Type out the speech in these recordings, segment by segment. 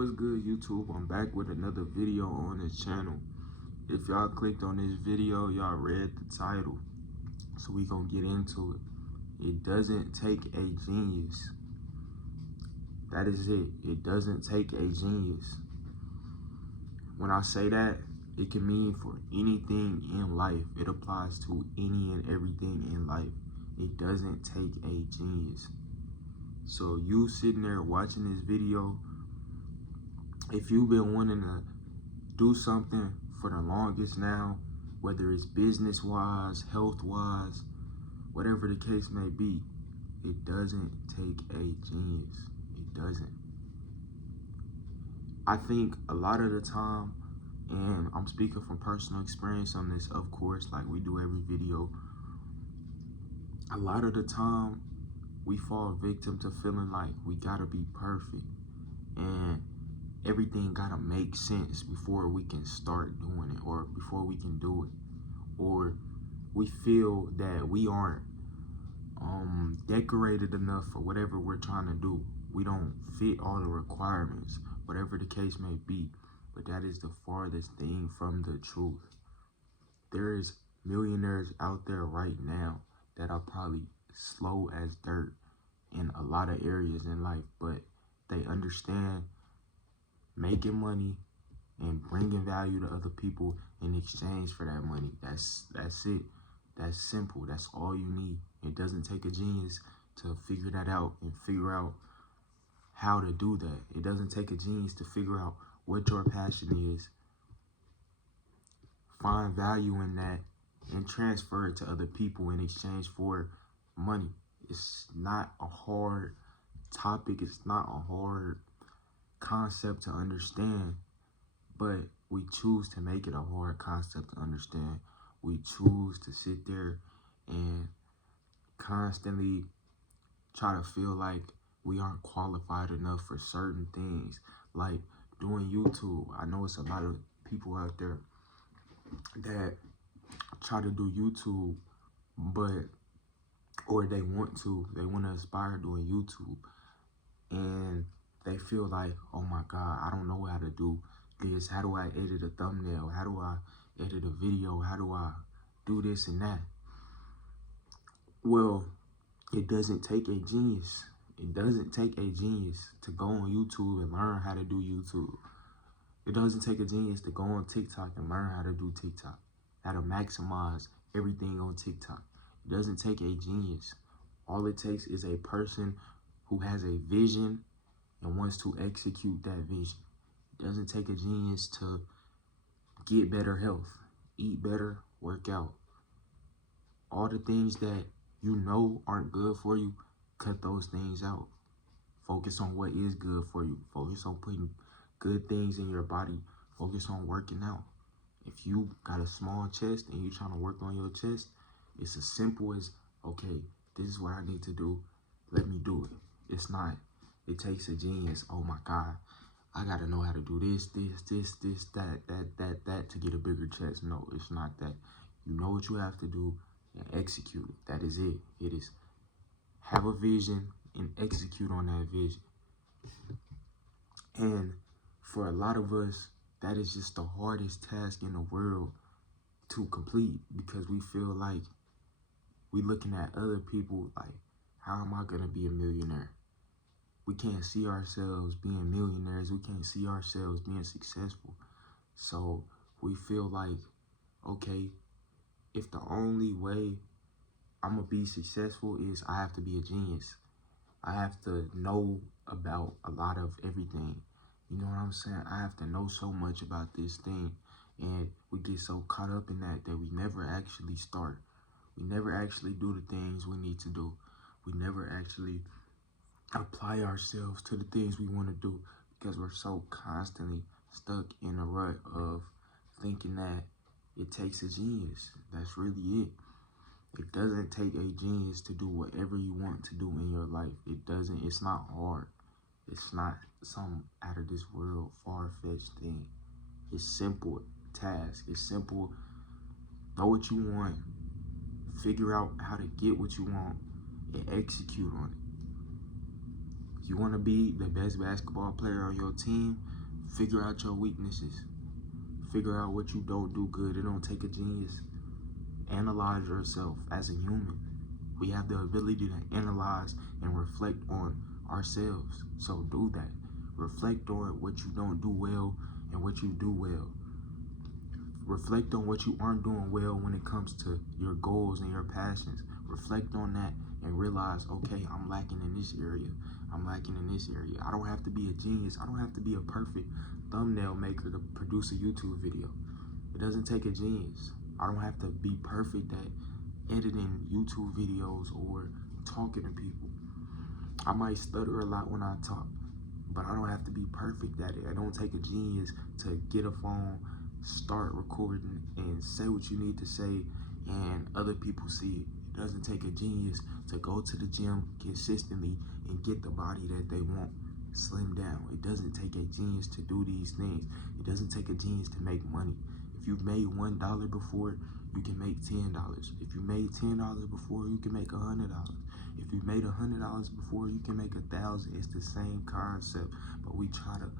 What's good, YouTube? I'm back with another video on this channel. If y'all clicked on this video, y'all read the title, so we gonna get into it. It doesn't take a genius. That is it. It doesn't take a genius. When I say that, it can mean for anything in life. It applies to any and everything in life. It doesn't take a genius. So you sitting there watching this video, if you've been wanting to do something for the longest now, whether it's business-wise, health-wise, whatever the case may be, it doesn't take a genius. It doesn't. I think a lot of the time, and I'm speaking from personal experience on this, of course, like we do every video, a lot of the time we fall victim to feeling like we gotta be perfect and everything gotta make sense before we can start doing it, or before we can do it, or we feel that we aren't decorated enough for whatever we're trying to do. We don't fit all the requirements, whatever the case may be. But that is the farthest thing from the truth. There is millionaires out there right now that are probably slow as dirt in a lot of areas in life, but they understand making money and bringing value to other people in exchange for that money. That's it. That's simple. That's all you need. It doesn't take a genius to figure that out and figure out how to do that. It doesn't take a genius to figure out what your passion is, find value in that, and transfer it to other people in exchange for money. It's not a hard topic. It's not a hard concept to understand, but we choose to make it a hard concept to understand. We choose to sit there and constantly try to feel like we aren't qualified enough for certain things, like doing YouTube. I know it's a lot of people out there that try to do YouTube, or they want to aspire doing YouTube, and they feel like, oh my God, I don't know how to do this. How do I edit a thumbnail? How do I edit a video? How do I do this and that? Well, it doesn't take a genius. It doesn't take a genius to go on YouTube and learn how to do YouTube. It doesn't take a genius to go on TikTok and learn how to do TikTok, how to maximize everything on TikTok. It doesn't take a genius. All it takes is a person who has a vision and wants to execute that vision. It doesn't take a genius to get better health, eat better, work out. All the things that you know aren't good for you, cut those things out. Focus on what is good for you. Focus on putting good things in your body. Focus on working out. If you got a small chest and you're trying to work on your chest, it's as simple as, okay, this is what I need to do. Let me do it. It's not. It takes a genius. Oh my God, I gotta know how to do this, that to get a bigger chest. No, it's not that. You know what you have to do and execute it. That is it. It is have a vision and execute on that vision. And for a lot of us, that is just the hardest task in the world to complete, because we feel like we looking at other people like, how am I gonna be a millionaire? We can't see ourselves being millionaires. We can't see ourselves being successful. So we feel like, okay, if the only way I'm gonna be successful is I have to be a genius, I have to know about a lot of everything. You know what I'm saying? I have to know so much about this thing. And we get so caught up in that we never actually start. We never actually do the things we need to do. We never actually apply ourselves to the things we want to do, because we're so constantly stuck in a rut of thinking that it takes a genius. That's really it. It doesn't take a genius to do whatever you want to do in your life. It doesn't. It's not hard. It's not some out of this world far-fetched thing. It's simple task. It's simple. Know what you want. Figure out how to get what you want and execute on it. You want to be the best basketball player on your team? Figure out your weaknesses. Figure out what you don't do good. It don't take a genius. Analyze yourself as a human. We have the ability to analyze and reflect on ourselves. So do that. Reflect on what you don't do well and what you do well. Reflect on what you aren't doing well when it comes to your goals and your passions. Reflect on that and realize, okay, I'm lacking in this area. I'm lacking in this area. I don't have to be a genius. I don't have to be a perfect thumbnail maker to produce a YouTube video. It doesn't take a genius. I don't have to be perfect at editing YouTube videos or talking to people. I might stutter a lot when I talk, but I don't have to be perfect at it. I don't take a genius to get a phone, start recording, and say what you need to say, and other people see it. It doesn't take a genius to go to the gym consistently and get the body that they want, slim down. It doesn't take a genius to do these things. It doesn't take a genius to make money. If you've made $1 before, you can make $10. If you made $10 before, you can make $100. If you made $100 before, you can make $1,000. It's the same concept, but we try to,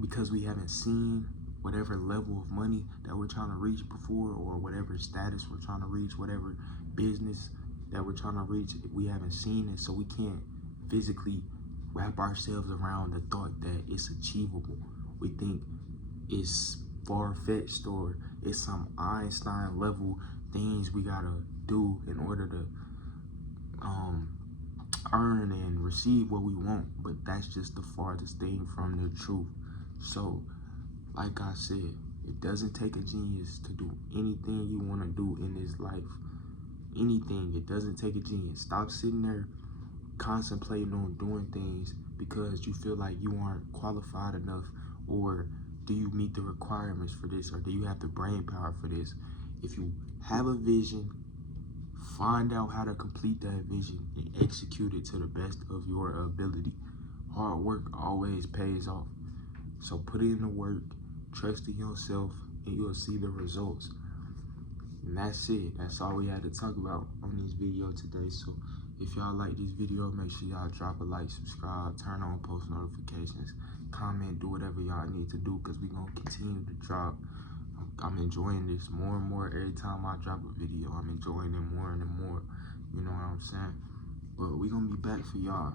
because we haven't seen whatever level of money that we're trying to reach before, or whatever status we're trying to reach, whatever business that we're trying to reach, we haven't seen it, so we can't physically wrap ourselves around the thought that it's achievable. We think it's far-fetched, or it's some Einstein level things we gotta do in order to earn and receive what we want, but that's just the farthest thing from the truth. So like I said, it doesn't take a genius to do anything you want to do in this life. Anything. It doesn't take a genius. Stop sitting there contemplating on doing things because you feel like you aren't qualified enough, or do you meet the requirements for this, or do you have the brain power for this? If you have a vision, find out how to complete that vision and execute it to the best of your ability. Hard work always pays off. So put in the work, trust in yourself, and you'll see the results. And that's it. That's all we had to talk about on this video today. So if y'all like this video, make sure y'all drop a like, subscribe, turn on post notifications, comment, do whatever y'all need to do, because we're going to continue to drop. I'm enjoying this more and more every time I drop a video. I'm enjoying it more and more. You know what I'm saying? But we're going to be back for y'all.